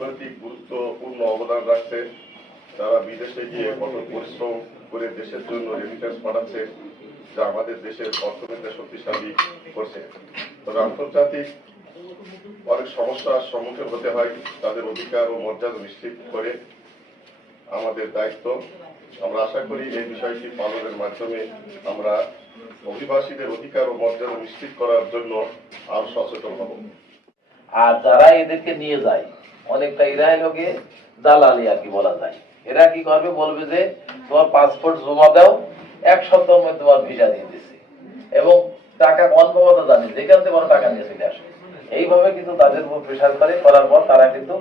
অর্থনৈতিক গুরুত্বপূর্ণ অবদান রাখছে, তারা বিদেশে গিয়ে কঠোর পরিশ্রম করে দেশের জন্য রেমিটেন্স পাঠাচ্ছে, যা আমাদের দেশের অর্থনীতি শক্তিশালী করছে। তবে আন্তর্জাতিক অনেক সমস্যার সম্মুখীন হতে হয়, তাদের অধিকার ও মর্যাদা নিশ্চিত করে আমাদের দায়িত্ব। আমরা আশা করি এই বিষয়টি পালনের মাধ্যমে আমরা অভিবাসীদের অধিকার ও মর্যাদা নিশ্চিত করার জন্য আরো সচেতন হব। আর যারা এদেরকে নিয়ে যায় অনেকটা এরাই লোকে দালালি আর কি বলা যায়। এরা কি করবে, বলবে যে তোমার পাসপোর্ট জমা দাও, 1 সপ্তাহের মধ্যে তোমার ভিসা দিয়ে দিচ্ছে এবং টাকা কনফার্মতা জানি যেখান থেকে কোনো টাকা নিয়ে চলে আসে। এইভাবে কিন্তু তাদের উপর প্রেশার করার পর তারা কিন্তু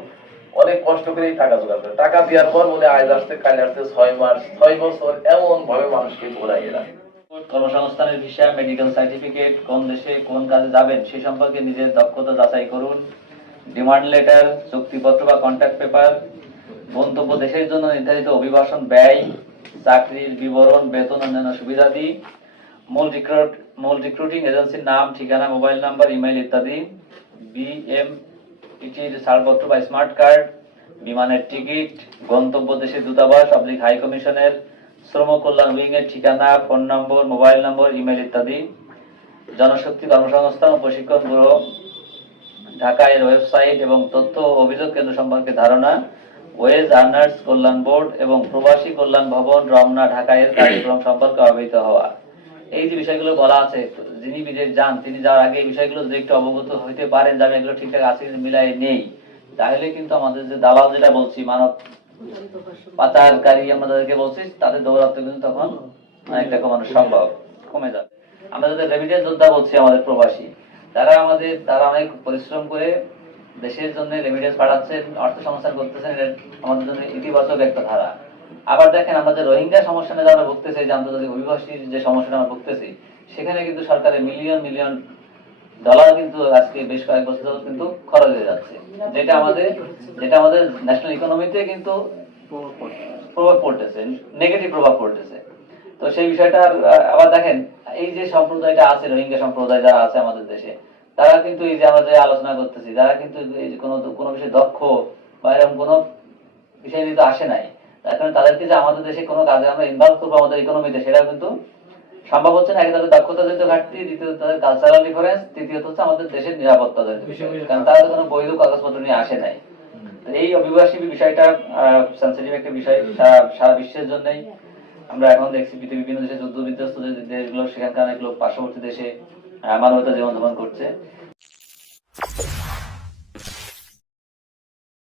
অনেক কষ্ট করে এই টাকা জোগাড় করে। টাকা দেওয়ার পর বলে আজ আসতে কাল আসতে 6 মাস 6 বছর এমন ভাবে মানুষকে ঘোরায় এরা। কর্মসংস্থানের ভিসা, মেডিকেল সার্টিফিকেট, কোন দেশে কোন কাজে যাবেন সে সম্পর্কে নিজের দক্ষতা যাচাই করুন। ডিমান্ড লেটার, চুক্তিপত্র বা কন্ট্রাক্ট পেপার, গন্তব্য দেশের জন্য নির্ধারিত অভিবাসন ব্যয়, চাকরির বিবরণ, বেতন, অন্যান্য সুবিধাদি, মূল রিক্রুটিং এজেন্সির নাম, ঠিকানা, মোবাইল নাম্বার, ইমেইল ইত্যাদি, বিএমইটির ছাড়পত্র বা স্মার্ট কার্ড, বিমানের টিকিট, গন্তব্য দেশের দূতাবাস হাই কমিশনের, শ্রম কল্যাণ উইং এর ঠিকানা, ফোন নম্বর, মোবাইল নম্বর, ইমেল ইত্যাদি, জনশক্তি কর্মসংস্থান ও প্রশিক্ষণ ব্যুরো ঢাকা এর ওয়েবসাইট এবং তথ্য ও অভিযোগ কেন্দ্র সম্পর্কে ধারণা, ওয়েজ আর্নার্স কল্যাণ বোর্ড এবং প্রবাসী কল্যাণ ভবন রমনা ঢাকা এর কার্যক্রম সম্পর্কে অবহিত হওয়া। এই যে বিষয়গুলো বলা আছে, যিনি বিদেশ যান তিনি যাওয়ার আগে এই বিষয়গুলো যদি একটু অবগত হইতে পারেন যে আমি এগুলো ঠিকঠাক আছে মিলাই নেই, তাহলে কিন্তু আমাদের যে দালাল যেটা বলছি মানব পাচারকারী আমরা যাদেরকে বলছি তাদের দৌরাত্ম কিন্তু তখন অনেকটা কমানো সম্ভব, কমে যাবে। আমরা যাদের রেমিটেন্স যোদ্ধা বলছি আমাদের প্রবাসী, তারা অনেক পরিশ্রম করে দেশের জন্য রেমিটেন্স পাঠাচ্ছেন, অর্থ সংস্থান করতেছেন, আমাদের জন্য ইতিবাচক একটা ধারা। আবার দেখেন আমরা যে রোহিঙ্গা সমস্যা নিয়ে আমরা ভুগতেছি, যে আন্তর্জাতিক অভিবাসীর যে সমস্যাটা আমরা ভুগতেছি, সেখানে কিন্তু সরকারের মিলিয়ন মিলিয়ন ডলার কিন্তু আজকে বেশ কয়েক বছর ধরে কিন্তু খরচ হয়ে যাচ্ছে, যেটা আমাদের ন্যাশনাল ইকোনমিতে কিন্তু প্রভাব পড়তেছে, নেগেটিভ প্রভাব পড়তেছে। তো সেই বিষয়টা আবার দেখেন এই যে সম্প্রদায়টা আছে, রোহিঙ্গা সম্প্রদায় যারা আছে আমাদের দেশে, তারা কিন্তু এই যে আমরা যে আলোচনা করতেছি, যারা কিন্তু এই যে কোনো বিষয়ে দক্ষ বা এরকম কোনো বিষয় নিয়ে তো আসে নাই, তার কারণে তাদেরকে যে আমাদের দেশে কোনো কাজে আমরা ইনভলভ করবো আমাদের ইকোনমিতে, সেটা কিন্তু সম্ভব হচ্ছে না। আগে তাদের দক্ষতা জনিত ঘাটতি, দ্বিতীয়ত তাদের কালচারাল ডিফারেন্স, তৃতীয়ত হচ্ছে আমাদের দেশের নিরাপত্তা জনিত বিষয়, কারণ তারা তো কোনো বৈধ কাগজপত্র নিয়ে আসে নাই। এই অভিবাসী বিষয়টা সেনসিটিভ একটা বিষয় সারা বিশ্বের জন্যই। আমরা এখন দেখছি পৃথিবীর বিভিন্ন দেশে যুদ্ধ বিধ্বস্ত যে দেশগুলো, সেখানকার অনেক লোক পার্শ্ববর্তী দেশে মানবতা জীবন যাপন করছে।